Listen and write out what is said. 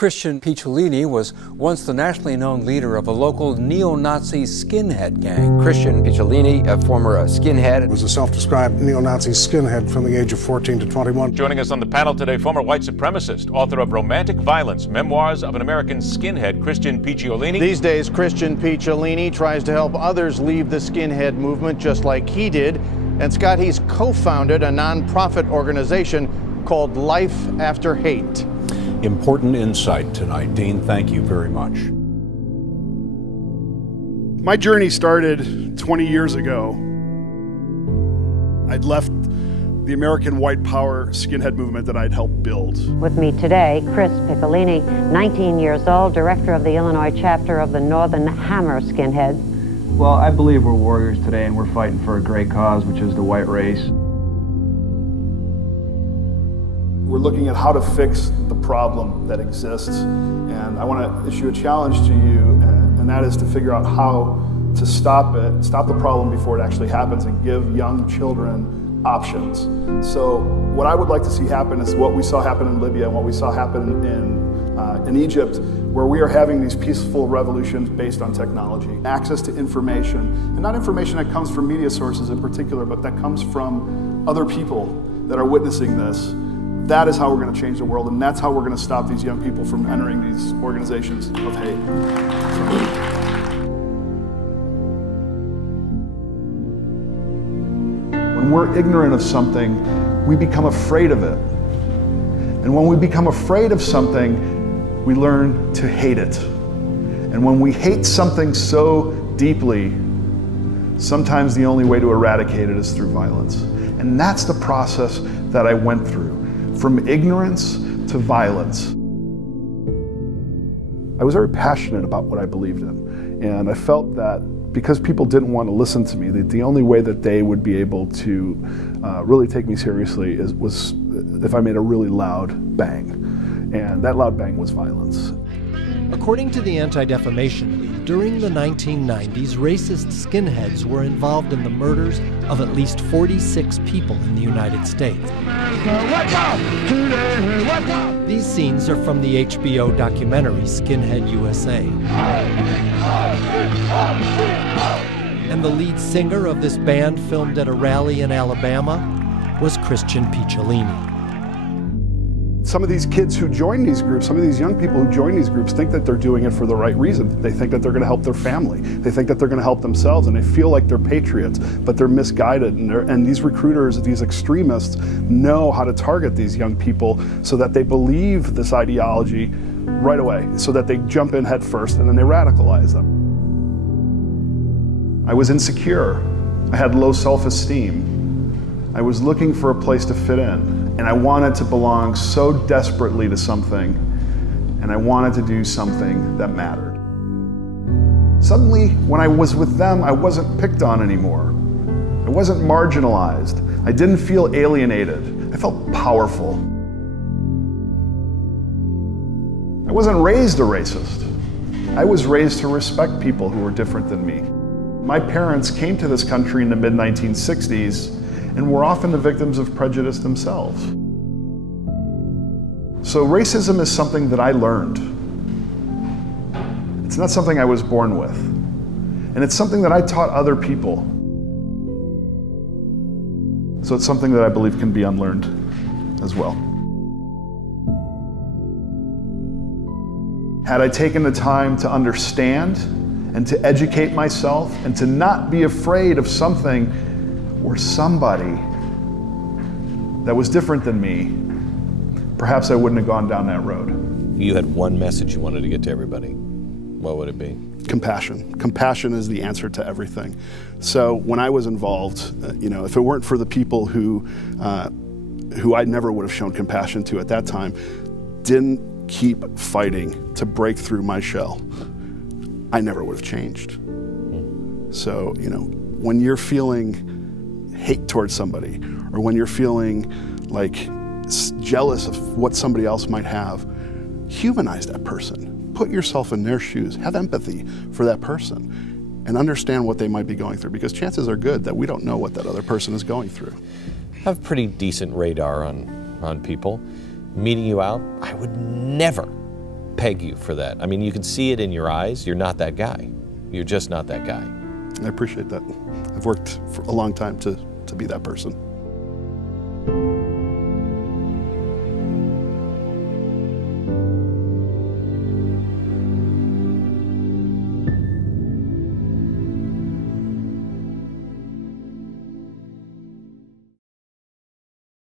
Christian Picciolini was once the nationally known leader of a local neo-Nazi skinhead gang. Christian Picciolini, a former skinhead, was a self-described neo-Nazi skinhead from the age of 14 to 21. Joining us on the panel today, former white supremacist, author of Romantic Violence, Memoirs of an American Skinhead, Christian Picciolini. These days, Christian Picciolini tries to help others leave the skinhead movement just like he did. And Scott, he's co-founded a nonprofit organization called Life After Hate. Important insight tonight. Dean, thank you very much. My journey started 20 years ago. I'd left the American white power skinhead movement that I'd helped build. With me today, Chris Picciolini, 19 years old, director of the Illinois chapter of the Northern Hammer Skinheads. Well, I believe we're warriors today and we're fighting for a great cause, which is the white race. We're looking at how to fix the problem that exists, and I want to issue a challenge to you, and that is to figure out how to stop the problem before it actually happens, and give young children options. So what I would like to see happen is what we saw happen in Libya and what we saw happen in Egypt, where we are having these peaceful revolutions based on technology. Access to information, and not information that comes from media sources in particular, but that comes from other people that are witnessing this. That is how we're going to change the world, and that's how we're going to stop these young people from entering these organizations of hate. When we're ignorant of something, we become afraid of it. And when we become afraid of something, we learn to hate it. And when we hate something so deeply, sometimes the only way to eradicate it is through violence. And that's the process that I went through. From ignorance to violence. I was very passionate about what I believed in, and I felt that because people didn't want to listen to me, that the only way that they would be able to really take me seriously was if I made a really loud bang, and that loud bang was violence. According to the Anti-Defamation League, during the 1990s, racist skinheads were involved in the murders of at least 46 people in the United States. These scenes are from the HBO documentary Skinhead USA. And the lead singer of this band, filmed at a rally in Alabama, was Christian Picciolini. Some of these kids who join these groups, some of these young people who join these groups think that they're doing it for the right reason. They think that they're going to help their family. They think that they're going to help themselves, and they feel like they're patriots, but they're misguided. And these recruiters, these extremists, know how to target these young people so that they believe this ideology right away, so that they jump in head first and then they radicalize them. I was insecure. I had low self-esteem. I was looking for a place to fit in. And I wanted to belong so desperately to something, and I wanted to do something that mattered. Suddenly, when I was with them, I wasn't picked on anymore. I wasn't marginalized. I didn't feel alienated. I felt powerful. I wasn't raised a racist. I was raised to respect people who were different than me. My parents came to this country in the mid-1960s and were often the victims of prejudice themselves. So racism is something that I learned. It's not something I was born with. And it's something that I taught other people. So it's something that I believe can be unlearned as well. Had I taken the time to understand and to educate myself and to not be afraid of something or somebody that was different than me, perhaps I wouldn't have gone down that road. You had one message you wanted to get to everybody. What would it be? Compassion. Compassion is the answer to everything. So when I was involved, if it weren't for the people who I never would have shown compassion to at that time, didn't keep fighting to break through my shell, I never would have changed. So, when you're feeling hate towards somebody, or when you're feeling like jealous of what somebody else might have, humanize that person. Put yourself in their shoes. Have empathy for that person and understand what they might be going through, because chances are good that we don't know what that other person is going through. I have pretty decent radar on people. Meeting you out, I would never peg you for that. I mean, you can see it in your eyes. You're not that guy. You're just not that guy. I appreciate that. I've worked for a long time to be that person.